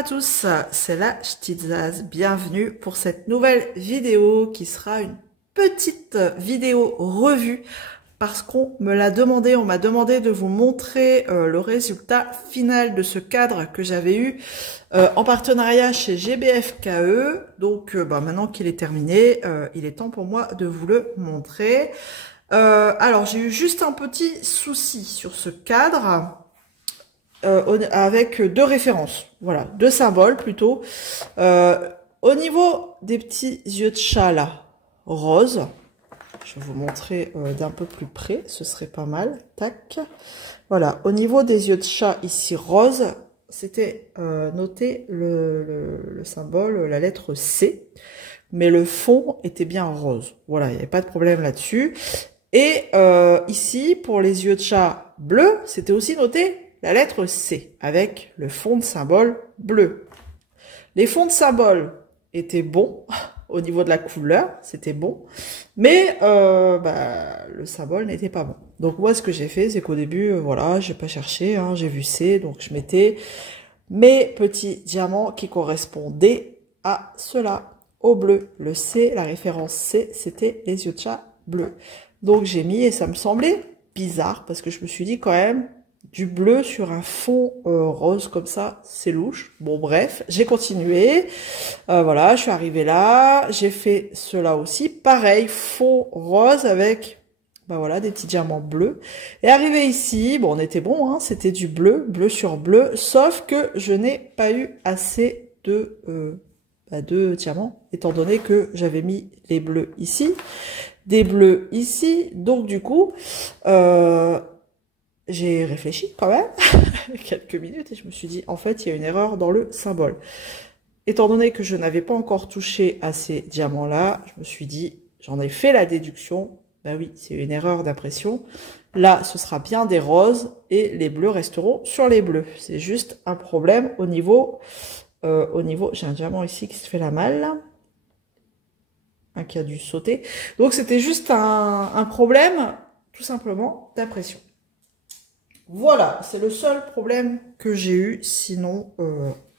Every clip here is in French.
à tous, c'est la Ch'tite-Zaz. Bienvenue pour cette nouvelle vidéo qui sera une petite vidéo revue parce qu'on me l'a demandé, on m'a demandé de vous montrer le résultat final de ce cadre que j'avais eu en partenariat chez GBFKE. Donc maintenant qu'il est terminé, il est temps pour moi de vous le montrer. Alors j'ai eu juste un petit souci sur ce cadre. Avec deux références, voilà, deux symboles plutôt. Au niveau des petits yeux de chat là, rose, je vais vous montrer d'un peu plus près, ce serait pas mal, tac. Voilà, au niveau des yeux de chat ici rose, c'était noté le symbole, la lettre C, mais le fond était bien rose. Voilà, il n'y avait pas de problème là-dessus. Et ici, pour les yeux de chat bleu, c'était aussi noté la lettre C, avec le fond de symbole bleu. Les fonds de symbole étaient bons, au niveau de la couleur, c'était bon, mais le symbole n'était pas bon. Donc moi, ce que j'ai fait, c'est qu'au début, voilà, j'ai pas cherché, hein, j'ai vu C, donc je mettais mes petits diamants qui correspondaient à cela, au bleu. Le C, la référence C, c'était les yeux de chat bleus. Donc j'ai mis, et ça me semblait bizarre, parce que je me suis dit quand même, du bleu sur un fond rose comme ça, c'est louche. Bon bref, j'ai continué. Voilà, je suis arrivée là. J'ai fait cela aussi. Pareil, fond rose avec voilà, des petits diamants bleus. Et arrivé ici, bon on était bon, hein, c'était du bleu, bleu sur bleu. Sauf que je n'ai pas eu assez de diamants, étant donné que j'avais mis les bleus ici, des bleus ici. Donc du coup... j'ai réfléchi quand même quelques minutes et je me suis dit, en fait, il y a une erreur dans le symbole. Étant donné que je n'avais pas encore touché à ces diamants-là, je me suis dit, j'en ai fait la déduction. Ben oui, c'est une erreur d'impression. Là, ce sera bien des roses et les bleus resteront sur les bleus. C'est juste un problème au niveau... j'ai un diamant ici qui se fait la malle. Un qui a dû sauter. Donc, c'était juste un problème, tout simplement, d'impression. Voilà, c'est le seul problème que j'ai eu, sinon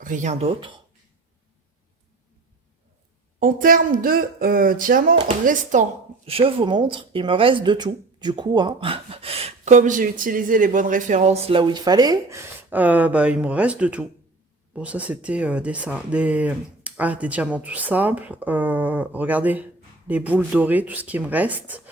rien d'autre. En termes de diamants restants, je vous montre, il me reste de tout, du coup, hein. Comme j'ai utilisé les bonnes références là où il fallait, il me reste de tout. Bon, ça c'était des diamants tout simples. Regardez, les boules dorées, tout ce qui me reste.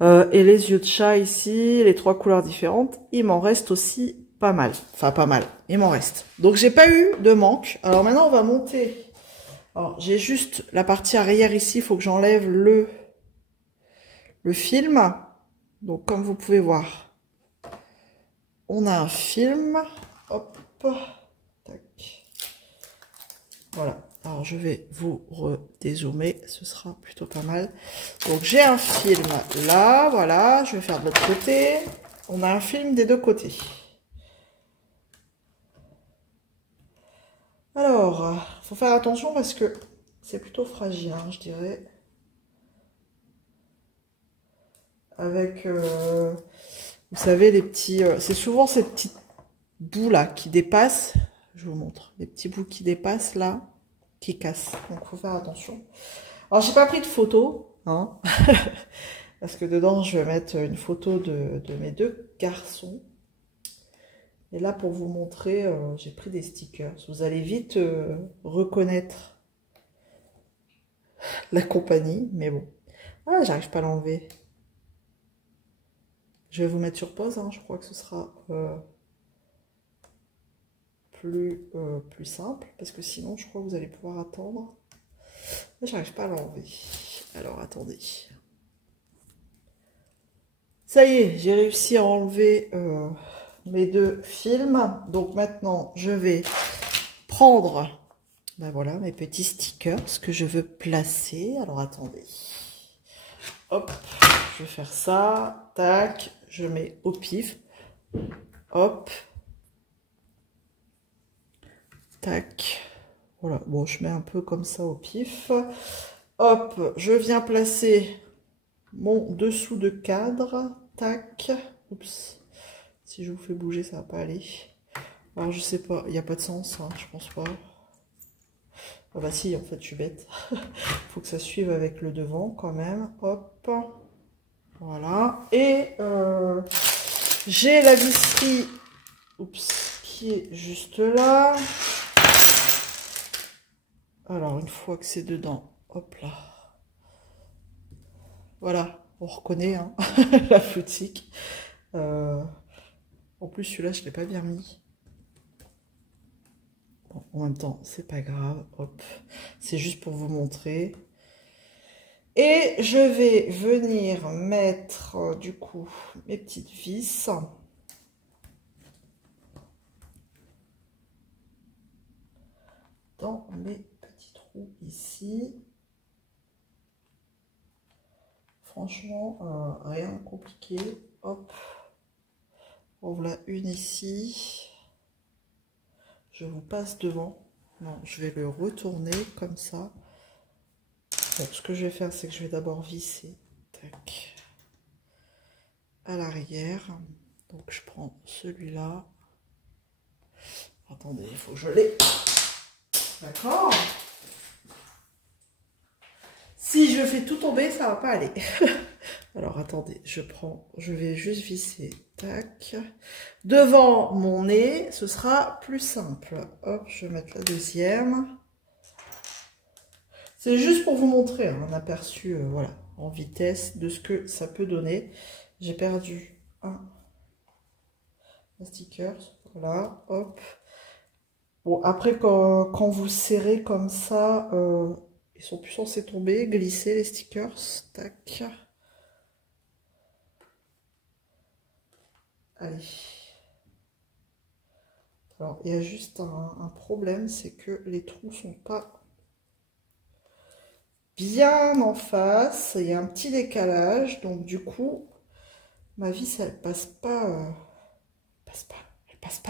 Et les yeux de chat ici, les trois couleurs différentes, il m'en reste aussi pas mal. Enfin, pas mal, il m'en reste. Donc, j'ai pas eu de manque. Alors maintenant, on va monter. Alors, j'ai juste la partie arrière ici, il faut que j'enlève le film. Donc, comme vous pouvez voir, on a un film. Hop, tac. Voilà. Alors, je vais vous redézoomer, ce sera plutôt pas mal. Donc, j'ai un film là, voilà, je vais faire de l'autre côté. On a un film des deux côtés. Alors, faut faire attention parce que c'est plutôt fragile, hein, je dirais. Avec, vous savez, les petits... c'est souvent ces petites bouts là qui dépassent. Je vous montre. Les petits bouts qui dépassent là. Qui casse. Donc, faut faire attention. Alors, j'ai pas pris de photo, hein, parce que dedans, je vais mettre une photo de mes deux garçons. Et là, pour vous montrer, j'ai pris des stickers. Vous allez vite reconnaître la compagnie, mais bon. Ah, j'arrive pas à l'enlever. Je vais vous mettre sur pause, hein, je crois que ce sera... plus simple, parce que sinon je crois que vous allez pouvoir attendre. J'arrive pas à l'enlever. Alors attendez. Ça y est, j'ai réussi à enlever mes deux films. Donc maintenant je vais prendre voilà mes petits stickers que je veux placer. Alors attendez. Hop, je vais faire ça. Tac, je mets au pif. Hop. Tac, voilà, bon, je mets un peu comme ça au pif. Hop, je viens placer mon dessous de cadre. Tac, oups, si je vous fais bouger, ça va pas aller. Alors je sais pas, il n'y a pas de sens, hein, je pense pas. Ah bah si, en fait je suis bête. Faut que ça suive avec le devant quand même. Hop. Voilà. Et j'ai la visserie, oups, qui est juste là. Alors une fois que c'est dedans, hop là. Voilà, on reconnaît hein, la boutique. En plus celui-là je l'ai pas bien mis. Bon, en même temps, c'est pas grave. Hop, c'est juste pour vous montrer. Et je vais venir mettre du coup mes petites vis. Dans mes petits trous ici. Franchement, rien de compliqué. Hop, en voilà une ici. Je vous passe devant. Non, je vais le retourner comme ça. Bon, ce que je vais faire, c'est que je vais d'abord visser. Tac. À l'arrière. Donc je prends celui-là. Attendez, il faut que je l'ai. D'accord. Si je fais tout tomber, ça va pas aller. Alors attendez, je vais juste visser. Tac. Devant mon nez, ce sera plus simple. Hop, je vais mettre la deuxième. C'est juste pour vous montrer un aperçu, voilà, en vitesse de ce que ça peut donner. J'ai perdu un sticker, voilà, hop. Bon, après, quand vous serrez comme ça, ils sont plus censés tomber, glisser les stickers, tac. Allez. Alors, il y a juste un problème, c'est que les trous sont pas bien en face. Il y a un petit décalage, donc du coup, ma vis, elle passe pas, elle passe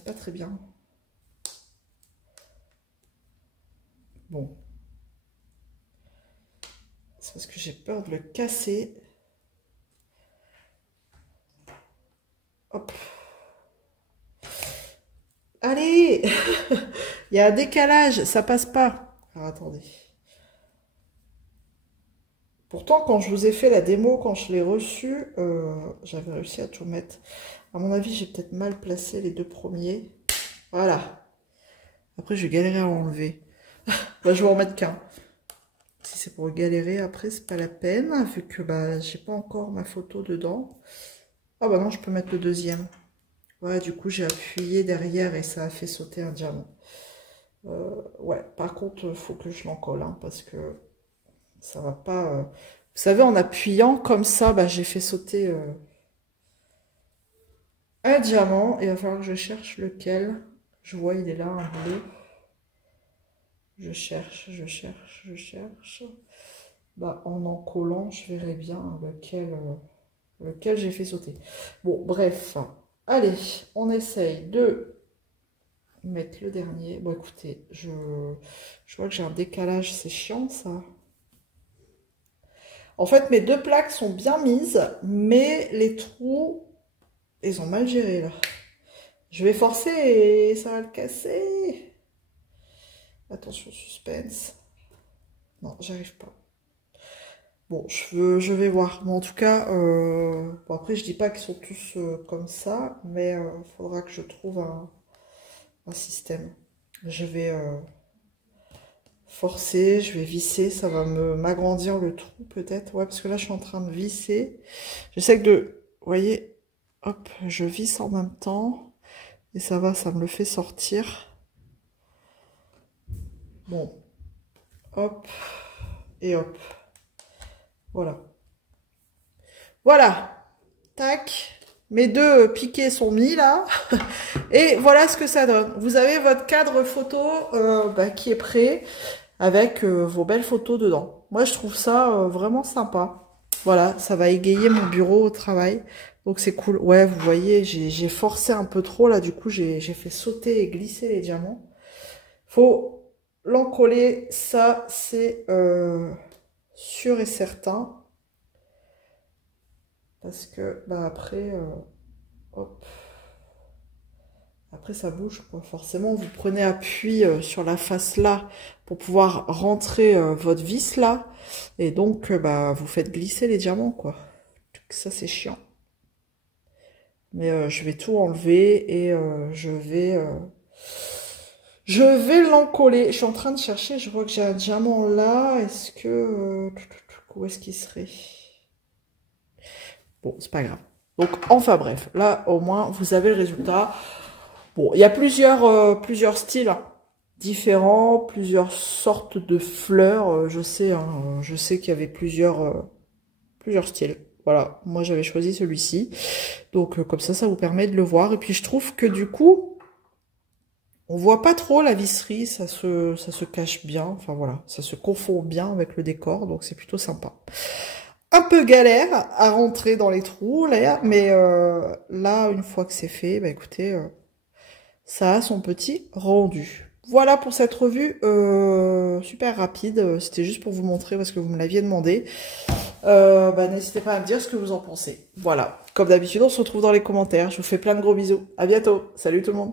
pas très bien. Bon. C'est parce que j'ai peur de le casser. Hop. Allez. Il y a un décalage, ça passe pas. Alors attendez. Pourtant, quand je vous ai fait la démo, quand je l'ai reçu, j'avais réussi à tout mettre. À mon avis, j'ai peut-être mal placé les deux premiers. Voilà. Après, je vais galérer à enlever. Bah, je vais en mettre qu'un. Si c'est pour galérer, après, c'est pas la peine, vu que bah, j'ai pas encore ma photo dedans. Ah bah non, je peux mettre le deuxième. Ouais, du coup, j'ai appuyé derrière et ça a fait sauter un diamant. Ouais, par contre, il faut que je l'encolle, hein, parce que ça va pas... Vous savez, en appuyant comme ça, bah, j'ai fait sauter un diamant. Et il va falloir que je cherche lequel. Je vois, il est là, un bleu. Je cherche. Bah, en encollant, je verrai bien lequel j'ai fait sauter. Bon, bref. Allez, on essaye de mettre le dernier. Bon, écoutez, je vois que j'ai un décalage, c'est chiant, ça. En fait, mes deux plaques sont bien mises, mais les trous, ils ont mal géré, là. Je vais forcer et ça va le casser. Attention, suspense. Non, j'arrive pas. Bon, je vais voir. Mais en tout cas, bon, après, je dis pas qu'ils sont tous comme ça, mais il faudra que je trouve un système. Je vais forcer, je vais visser, ça va m'agrandir le trou peut-être. Ouais, parce que là, je suis en train de visser. J'essaie vous voyez, hop, je visse en même temps. Et ça va, ça me le fait sortir. Bon, hop, et hop. Voilà. Voilà. Tac. Mes deux piquets sont mis là. Et voilà ce que ça donne. Vous avez votre cadre photo bah, qui est prêt avec vos belles photos dedans. Moi, je trouve ça vraiment sympa. Voilà, ça va égayer mon bureau au travail. Donc, c'est cool. Ouais, vous voyez, j'ai forcé un peu trop là. Du coup, j'ai fait sauter et glisser les diamants. Faut l'encoller. Ça, c'est sûr et certain. Parce que, bah après, hop, Après, ça bouge, quoi. Forcément, vous prenez appui sur la face là pour pouvoir rentrer votre vis là. Et donc, bah, vous faites glisser les diamants, quoi. Ça, c'est chiant. Mais je vais tout enlever et je vais l'encoller. Je suis en train de chercher, je vois que j'ai un diamant là. Est-ce que... où est-ce qu'il serait? Bon, c'est pas grave. Donc, enfin bref, là, au moins, vous avez le résultat. Bon, il y a plusieurs styles hein, différents, plusieurs sortes de fleurs. Je sais, hein, je sais qu'il y avait plusieurs styles. Voilà, moi j'avais choisi celui-ci. Donc comme ça vous permet de le voir. Et puis je trouve que du coup, on voit pas trop la visserie, ça se cache bien. Enfin voilà, ça se confond bien avec le décor, donc c'est plutôt sympa. Un peu galère à rentrer dans les trous, là, mais là, une fois que c'est fait, bah écoutez, ça a son petit rendu. Voilà pour cette revue super rapide. C'était juste pour vous montrer parce que vous me l'aviez demandé. Bah, n'hésitez pas à me dire ce que vous en pensez. Voilà. Comme d'habitude, on se retrouve dans les commentaires. Je vous fais plein de gros bisous. À bientôt. Salut tout le monde.